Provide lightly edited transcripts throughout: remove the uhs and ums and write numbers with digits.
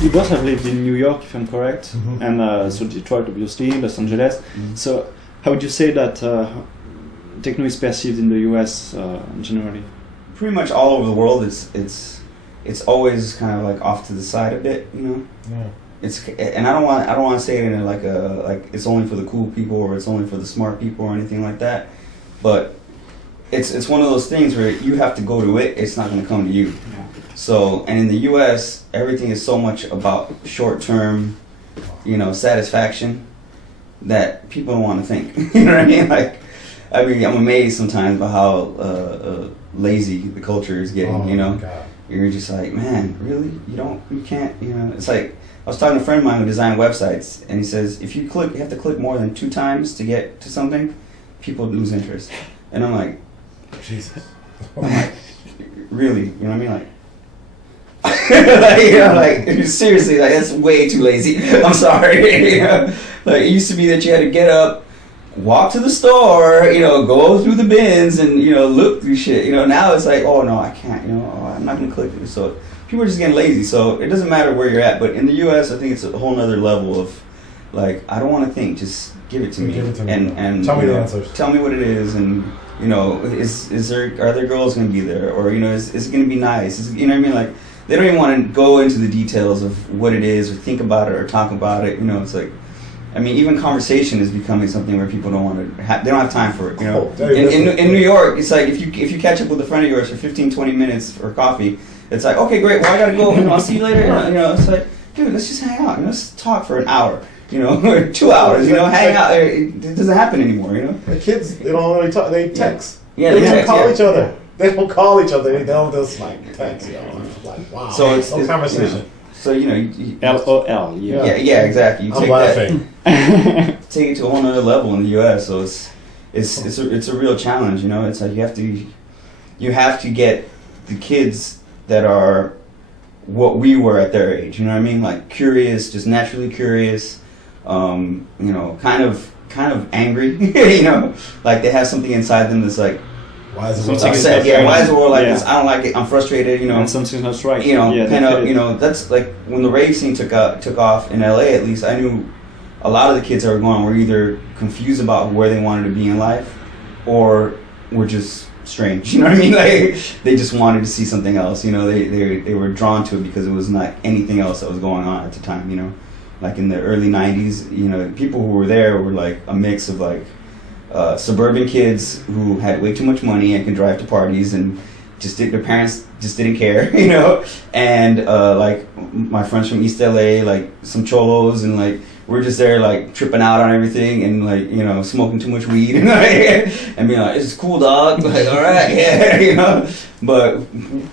you both have lived in New York, if I'm correct, and so Detroit, obviously, Los Angeles. So how would you say that techno is perceived in the US generally? Pretty much all over the world, it's always kind of like off to the side a bit, you know. Yeah. And I don't want to say it in like it's only for the cool people or it's only for the smart people or anything like that, but it's one of those things where you have to go to it. It's not going to come to you. Yeah. So, and in the U.S., everything is so much about short-term, you know, satisfaction that people don't want to think. You know what I mean? Like, I'm amazed sometimes by how lazy the culture is getting. You know, you're just like, man, really? You can't. You know, it's like I was talking to a friend of mine who designed websites, and he says if you have to click more than 2 times to get to something, people lose interest. And I'm like, Jesus. I'm like, really? You know what I mean? Like. Like, you know, like seriously, like that's way too lazy. I'm sorry. You know? Like it used to be that you had to get up, walk to the store, you know, go through the bins and, you know, look through shit. You know, now it's like, oh no, I can't, you know, I'm not gonna click this. So people are just getting lazy. So it doesn't matter where you're at. But in the US I think it's a whole nother level of like, I don't wanna think, just give it to me. Give it to me. And tell me the know, answers. Tell me what it is, and you know, are there girls gonna be there? Or, you know, is it gonna be nice? You know what I mean? Like they don't even want to go into the details of what it is or think about it or talk about it. You know, it's like, I mean, even conversation is becoming something where people don't want to, they don't have time for it, you know. In New York, it's like if you catch up with a friend of yours for 15, 20 minutes for coffee, it's like, okay, great, well, I gotta go, you know, I'll see you later. You know, it's like, dude, let's just hang out, you know, let's talk for an hour, you know, or 2 hours, you know, hang out. It doesn't happen anymore, you know. The kids, they don't really talk, they text. Yeah, they don't call each other. They don't call each other. They don't just like text. You know, like wow. So it's no conversation. You know, so you know, LOL. Yeah, exactly. You I'm laughing. Take it to a whole other level in the U.S. So it's a real challenge. You know, it's like you have to get the kids that are what we were at their age. You know what I mean? Like curious, just naturally curious. You know, kind of angry. You know, like they have something inside them that's like. Why is the world upset? Yeah, why is the world like this? I don't like it. I'm frustrated. You know, and something's not right. You know, you know. That's like when the rave scene took off in LA. At least I knew a lot of the kids that were going were either confused about where they wanted to be in life, or were just strange. You know what I mean? Like they just wanted to see something else. You know, they were drawn to it because it was not anything else that was going on at the time. You know, like in the early '90s. You know, people who were there were like a mix of like. Suburban kids who had way too much money and could drive to parties and their parents just didn't care, you know, and like my friends from East LA, like some cholos, and like we're just there like tripping out on everything and like, you know, smoking too much weed and like, and being like, it's cool, dog, like, all right, yeah, you know, but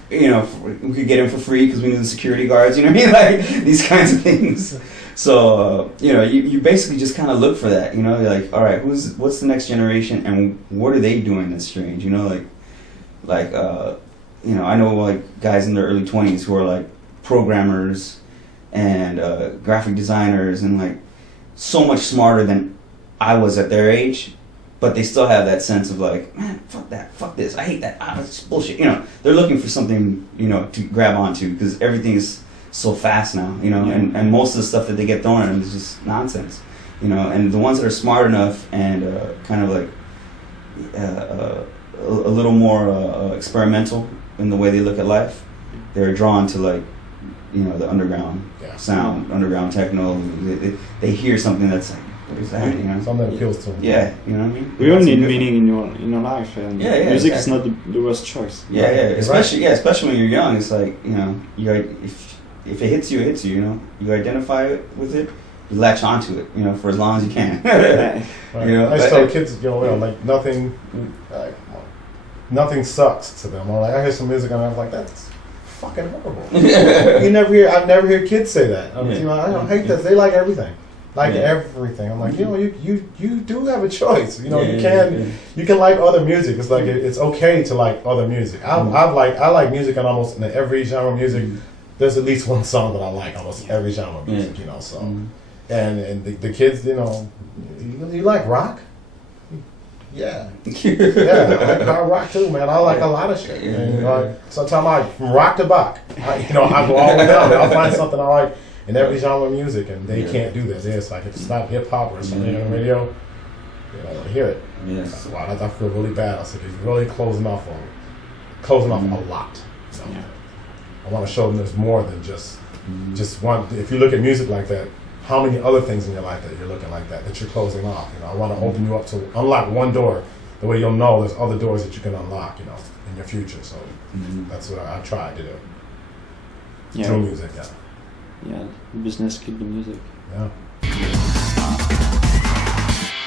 you know, we could get in for free because we knew the security guards, you know what I mean, like these kinds of things. So, you know, you basically just kind of look for that, you know, you're like, all right, what's the next generation and what are they doing that's strange, you know, like, you know, I know like guys in their early 20s who are like programmers and graphic designers and like so much smarter than I was at their age, but they still have that sense of like, man, fuck that, fuck this, I hate that, it's bullshit, you know, they're looking for something, you know, to grab onto because everything is so fast now, you know, and most of the stuff that they get thrown at them is just nonsense, you know, and the ones that are smart enough and kind of like a little more experimental in the way they look at life, they're drawn to like, you know, the underground sound, underground techno. They hear something that's like, what is that, you know? Something that appeals to them. Yeah, you know what I mean? We all need meaning in your life, and music is not the worst choice. Yeah, especially when you're young. It's like, you know, if it hits you, it hits you. You know, you identify with it, you latch onto it. You know, for as long as you can. Right. You know, I just tell kids, you know, like nothing sucks to them. Or like I hear some music and I'm like, that's fucking horrible. I never hear kids say that. You know, I don't hate this. They like everything. Everything. I'm like, you know, you do have a choice. You know, you can like other music. It's like it's okay to like other music. I like music and almost in every genre of music. There's at least one song that I like almost every genre of music. You know, so and the kids, you know, you like rock. Yeah, I like hard rock too, man. I like a lot of shit. And, sometimes from rock to Bach, I go all the way down. I'll find something I like in every genre of music, and they can't do that. It's like if it's not hip hop or something on the radio, they don't want to hear it. Yes. So I feel really bad. I said he's really closing off a lot. So I want to show them there's more than just one. If you look at music like that, how many other things in your life that you're looking like that you're closing off? I want to open you up to unlock one door. The way you'll know there's other doors that you can unlock, in your future. So that's what I tried to do. Through music, Yeah, business could be music. Yeah.